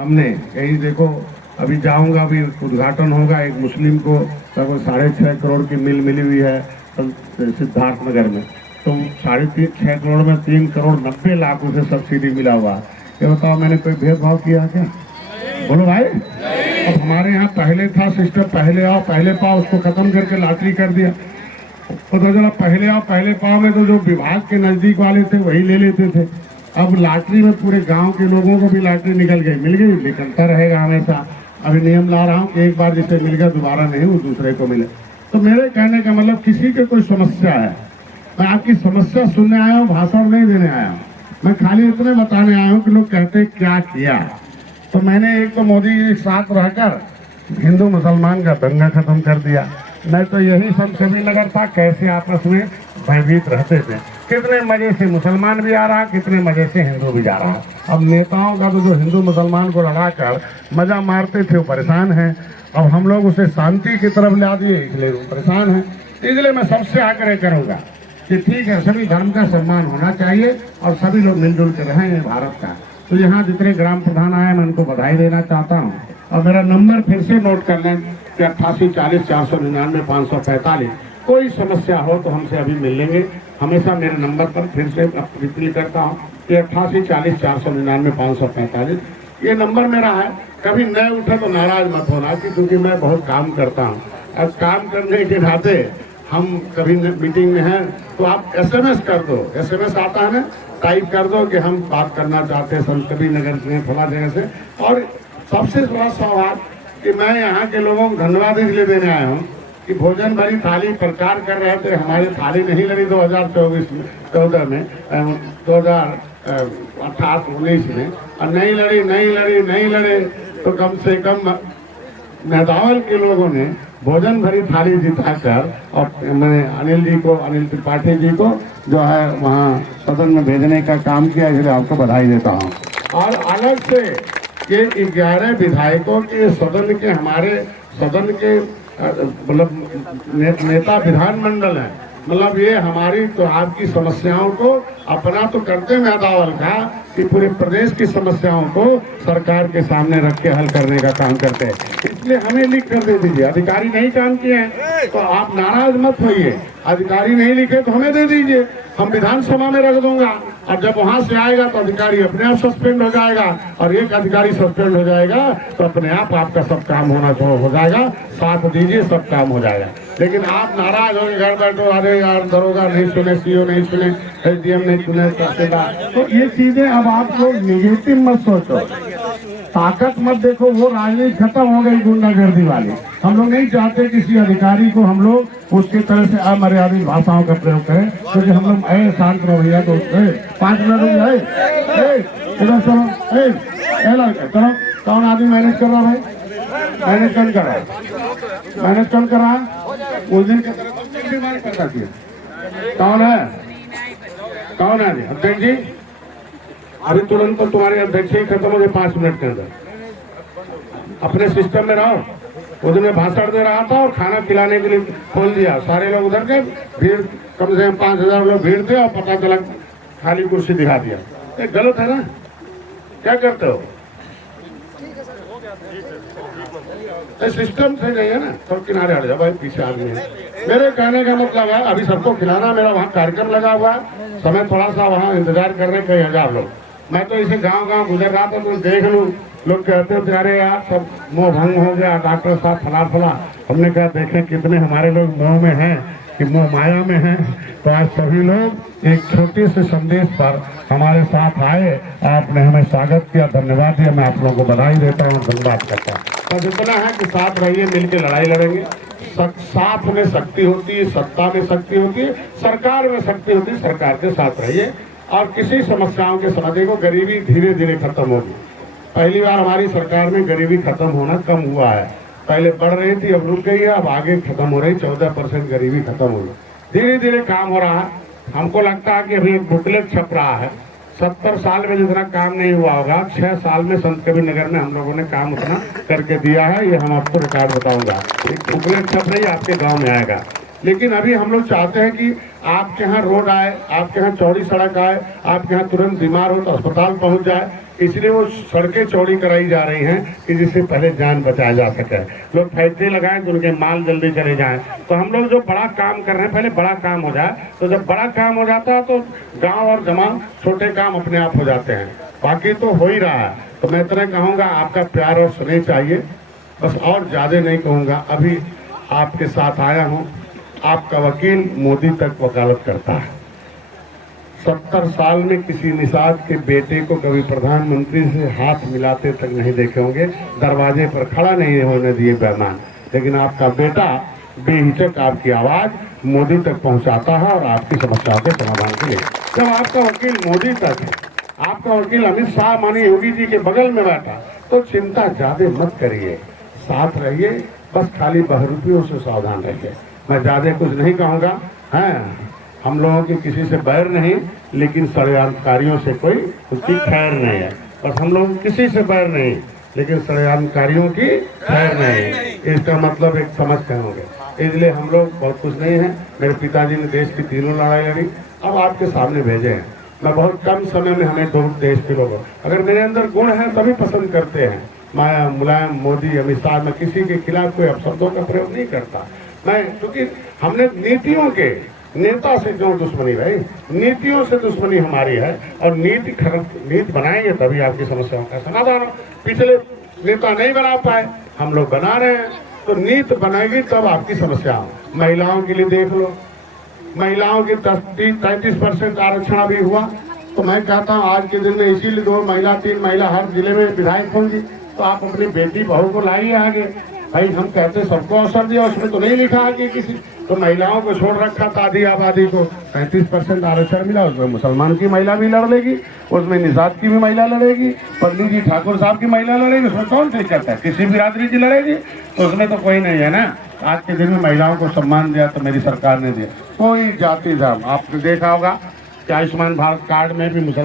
हमने यही देखो, अभी जाऊंगा, अभी उद्घाटन होगा, एक मुस्लिम को लगभग 6.5 करोड़ की मिल मिली हुई है सिद्धार्थ नगर में। तो 6.5 करोड़ में 3,90,00,000 उसे सब्सिडी मिला हुआ। ये बताओ, मैंने कोई भेदभाव किया क्या? बोलो भाई। अब हमारे यहाँ पहले था सिस्टम, पहले आओ पहले पाओ, उसको खत्म करके लॉटरी कर दिया। पता चला पहले आओ पहले पाओ में तो जो विभाग के नजदीक वाले थे वही ले लेते थे। अब लॉटरी में पूरे गांव के लोगों को भी लॉटरी निकल गई, मिल गई, निकलता रहेगा हमेशा। अभी नियम ला रहा हूँ कि एक बार जिसे मिल गया दोबारा नहीं वो दूसरे को मिले। तो मेरे कहने का मतलब, किसी की कोई समस्या है, मैं आपकी समस्या सुनने आया हूँ, भाषण नहीं देने आया हूँ। मैं खाली इतने बताने आया हूँ कि लोग कहते क्या किया। तो मैंने एक तो मोदी जी के साथ रहकर हिंदू मुसलमान का दंगा खत्म कर दिया। मैं तो यही सब कभी नगर था, कैसे आपस में भयभीत रहते थे। कितने मजे से मुसलमान भी आ रहा, कितने मजे से हिंदू भी जा रहा। अब नेताओं का तो जो हिंदू मुसलमान को लड़ाकर मजा मारते थे वो परेशान हैं। अब हम लोग उसे शांति की तरफ ला दिए, इसलिए वो परेशान हैं। इसलिए मैं सबसे आग्रह करूँगा कि ठीक है, सभी धर्म का सम्मान होना चाहिए और सभी लोग मिलजुल कर रहें भारत का। तो यहाँ जितने ग्राम प्रधान आए मैं उनको बधाई देना चाहता हूँ। और मेरा नंबर फिर से नोट कर लें कि 8840 499 545। कोई समस्या हो तो हमसे अभी मिल लेंगे। हमेशा मेरे नंबर पर फिर से रिपीट करता हूँ कि 8840 499 545 ये नंबर मेरा है। कभी न उठे तो नाराज मत होना, क्योंकि मैं बहुत काम करता हूँ। अब काम करने के नाते हम कभी मीटिंग में हैं तो आप SMS कर दो, SMS आता है ना, टाइप कर दो कि हम बात करना चाहते हैं संतकबीर नगर से, फला जगह से। और सबसे बड़ा सवाल कि मैं यहाँ के लोगों को धन्यवाद इसलिए देने आया हूँ कि भोजन भरी थाली प्रचार कर रहे थे, हमारी थाली नहीं लड़ी 2014 में, 2018-19 में, और नहीं लड़ी तो कम से कम मेदावल के लोगों ने भोजन भरी थाली जिताकर और मैंने अनिल त्रिपाठी जी को जो है वहाँ सदन में भेजने का काम किया, इसलिए आपको बधाई देता हूँ। और अलग से ये 11 विधायकों के सदन के, हमारे सदन के मतलब नेता विधानमंडल है, मतलब ये हमारी तो आपकी समस्याओं को अपना तो करते हैं मेदावल का, कि पूरे प्रदेश की समस्याओं को सरकार के सामने रख के हल करने का काम करते हैं। इसलिए हमें लिख कर दे दीजिए। अधिकारी नहीं काम किए हैं तो आप नाराज मत होइए, अधिकारी नहीं लिखे तो हमें दे दीजिए, हम विधानसभा में रख दूंगा। और जब वहां से आएगा तो अधिकारी अपने आप सस्पेंड हो जाएगा, और एक अधिकारी सस्पेंड हो जाएगा तो अपने आप आपका सब काम होना हो जाएगा। साथ दीजिए, सब काम हो जाएगा। लेकिन आप नाराज हो घर बैठो, अरे यार दरोगा नहीं सुने, CO नहीं सुने, SDM नहीं सुने, तहसीलदार, तो ये चीजें अब आप लोग निगेटिव मत सोचो, ताकत मत देखो। वो राजनीति खत्म हो गई गुंडागर्दी वाली। हम लोग नहीं चाहते किसी अधिकारी को हम लोग उसकी तरह से अमर्यादित भाषाओं का प्रयोग करें, क्योंकि हम लोग शांत रहो भैया, तो 5 मिनट इधर चलो, चलो कौन आदमी मैनेज कर रहा भाई? मैनेज कौन कर रहा? मैनेज कौन कर रहा? उस दिन की तरह बीमारी पैदा की कौन है? कौन है अध्यक्ष जी? अभी तुरंत तो तुम्हारे अध्यक्ष ही खत्म हो गए 5 मिनट के अंदर। अपने सिस्टम में रहो। उस दिन में भाषण दे रहा था और खाना खिलाने के लिए खोल दिया, सारे लोग उधर के, भीड़ कम से कम 5000 लोग भीड़ थे, और पता चला खाली कुर्सी दिखा दिया। ये गलत है ना? क्या करते हो? सिस्टम से नहीं है ना, तो किनारे हट जाओ भाई, पीछे आदमी है। मेरे कहने का मतलब है अभी सबको खिलाना, मेरा वहाँ कार्यक्रम लगा हुआ है, समय थोड़ा सा वहाँ इंतजार कर रहे कई हजार लोग। मैं तो इसे गांव गुजर रहा था तो देख लूँ, लोग कहते थे अरे यार सब मोह भंग हो गया, डॉक्टर साहब फला। हमने कहा देखें कितने हमारे लोग मोह में हैं कि मोह माया में हैं। तो आज सभी लोग एक छोटे से संदेश पर हमारे साथ आए, आपने हमें स्वागत किया, धन्यवाद दिया। मैं आप लोगों को बधाई देता हूँ, धन्यवाद करता हूँ। बस इतना है कि साथ रहिए, मिलकर लड़ाई लड़ेंगे। साथ में शक्ति होती है, सत्ता में शक्ति होती है, सरकार में शक्ति होती है, सरकार के साथ रहिए। और किसी समस्याओं के समाधान को, गरीबी धीरे धीरे खत्म होगी। पहली बार हमारी सरकार में गरीबी खत्म होना कम हुआ है, पहले बढ़ रही थी, अब रुक गई है, अब आगे खत्म हो रही। 14% गरीबी खत्म हो गई, धीरे धीरे काम हो रहा है। हमको लगता है कि अभी एक बुकलेट छप रहा है, 70 साल में जितना काम नहीं हुआ होगा, 6 साल में संतकबीर नगर में हम लोगों ने काम उतना करके दिया है। ये हम आपको रिकॉर्ड बताऊंगा, एक बुकलेट छप रही है, आपके गाँव में आएगा। लेकिन अभी हम लोग चाहते हैं कि आपके यहाँ रोड आए, आपके यहाँ चौड़ी सड़क आए, आपके यहाँ तुरंत बीमार हो तो अस्पताल पहुँच जाए। इसलिए वो सड़कें चौड़ी कराई जा रही हैं कि जिससे पहले जान बचाया जा सके। लोग फैक्ट्री लगाएं तो उनके माल जल्दी चले जाएं। तो हम लोग जो बड़ा काम कर रहे हैं, पहले बड़ा काम हो जाए। तो जब बड़ा काम हो जाता है तो गांव और जमात छोटे काम अपने आप हो जाते हैं। बाकी तो हो ही रहा है। तो मैं इतना कहूँगा, आपका प्यार और स्नेह चाहिए, बस, और ज़्यादा नहीं कहूँगा। अभी आपके साथ आया हूँ। आपका वकील मोदी तक वकालत करता है। 70 साल में किसी निषाद के बेटे को कभी प्रधानमंत्री से हाथ मिलाते तक नहीं देखे होंगे, दरवाजे पर खड़ा नहीं होने दिए मेहमान। लेकिन आपका बेटा बेहिचक आपकी आवाज़ मोदी तक पहुंचाता है और आपकी समस्याओं के समाधान के लिए। जब आपका वकील मोदी तक है, आपका वकील अमित शाह माननीय योगी जी के बगल में बैठा, तो चिंता ज़्यादा मत करिए, साथ रहिए, बस खाली बहरूपियों से सावधान रहिए। मैं ज़्यादा कुछ नहीं कहूँगा। हैं, हम लोगों की किसी से बैर नहीं, लेकिन षड्यंत्रकारियों से कोई उसकी खैर नहीं है। बस हम लोग किसी से बैर नहीं, लेकिन षड्यंत्रकारियों की खैर नहीं। इसका मतलब एक समझ कहोगे। इसलिए हम लोग बहुत कुछ नहीं है। मेरे पिताजी ने देश की तीनों लड़ाई लड़ी, अब आपके सामने भेजे हैं। मैं बहुत कम समय में हमें दो देश के लोग, अगर मेरे अंदर गुण हैं तभी पसंद करते हैं। मैं मुलायम, मोदी, अमित शाह, मैं किसी के खिलाफ कोई अपशब्दों का प्रयोग नहीं करता। मैं, क्योंकि हमने नीतियों के, नेता से क्यों दुश्मनी भाई, नीतियों से दुश्मनी हमारी है। और नीति बनाएंगे तभी आपकी समस्याओं का समाधान हो। पिछले नेता नहीं बना पाए, हम लोग बना रहे हैं, तो नीति बनेगी तब आपकी समस्या हो। महिलाओं के लिए देख लो, महिलाओं की 33% आरक्षण अभी हुआ। तो मैं कहता हूँ आज के दिन में इसीलिए 2 महिला 3 महिला हर जिले में विधायक होंगी। तो आप अपनी बेटी बहू को लाइए आगे। भाई हम कहते सबको अवसर दिया, उसमें तो नहीं लिखा है कि किसी, तो महिलाओं को छोड़ रखा था। आधी आबादी को 35% आरक्षण मिला, उसमें मुसलमान की महिला भी लड़ लेगी, उसमें निषाद की भी महिला लड़ेगी, पंडित जी ठाकुर साहब की महिला लड़ेगी, उसमें कौन दिक्कत है? किसी बिरादरी की लड़ेगी, तो उसमें तो कोई नहीं है ना। आज के दिन में महिलाओं को सम्मान दिया तो मेरी सरकार ने दिया। कोई जाति धर्म, आपने देखा होगा कि आयुष्मान भारत कार्ड में भी मुसलमान